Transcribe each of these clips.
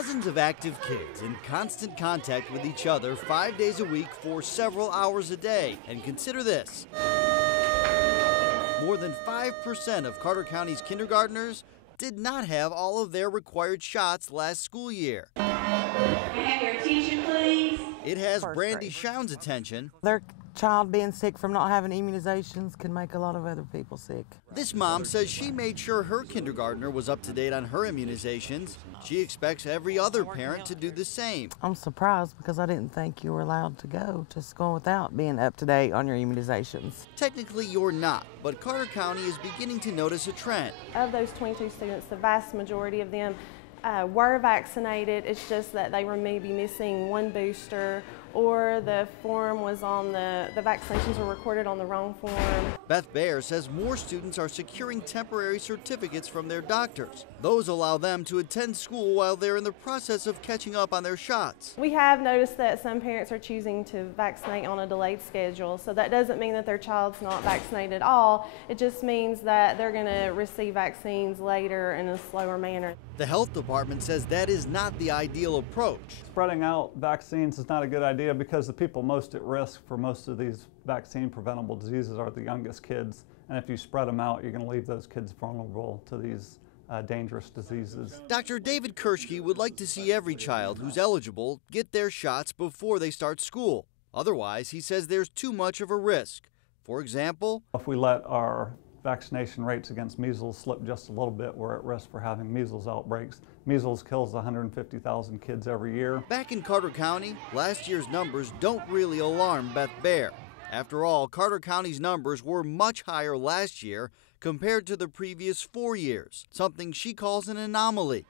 Dozens of active kids in constant contact with each other 5 days a week for several hours a day. And consider this. More than 5% of Carter County's kindergartners did not have all of their required shots last school year. Can I have your attention, please? It has Brandy Shoun's attention. Their child being sick from not having immunizations can make a lot of other people sick. This mom says she made sure her kindergartner was up to date on her immunizations. She expects every other parent to do the same. I'm surprised because I didn't think you were allowed to go to school without being up to date on your immunizations. Technically, you're not, but Carter County is beginning to notice a trend. Of those 22 students, the vast majority of them were vaccinated. It's just that they were maybe missing one booster, or the form was on the vaccinations were recorded on the wrong form. Beth Baer says more students are securing temporary certificates from their doctors. Those allow them to attend school while they're in the process of catching up on their shots. We have noticed that some parents are choosing to vaccinate on a delayed schedule, so that doesn't mean that their child's not vaccinated at all. It just means that they're going to receive vaccines later in a slower manner. The health department says that is not the ideal approach. Spreading out vaccines is not a good idea because the people most at risk for most of these vaccine preventable diseases are the youngest kids. And if you spread them out, you're going to leave those kids vulnerable to these dangerous diseases. Dr. David Kershke would like to see every child who's eligible get their shots before they start school. Otherwise, he says there's too much of a risk. For example, if we let our vaccination rates against measles slip just a little bit, we're at risk for having measles outbreaks. Measles kills 150,000 kids every year. Back in Carter County, last year's numbers don't really alarm Beth Baer. After all, Carter County's numbers were much higher last year compared to the previous 4 years, something she calls an anomaly.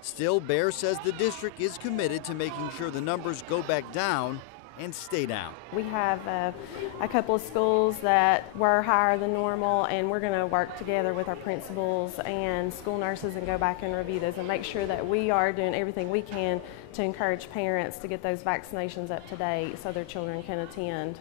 Still, Baer says the district is committed to making sure the numbers go back down and stay down. We have a couple of schools that were higher than normal, and we're going to work together with our principals and school nurses and go back and review those and make sure that we are doing everything we can to encourage parents to get those vaccinations up to date so their children can attend.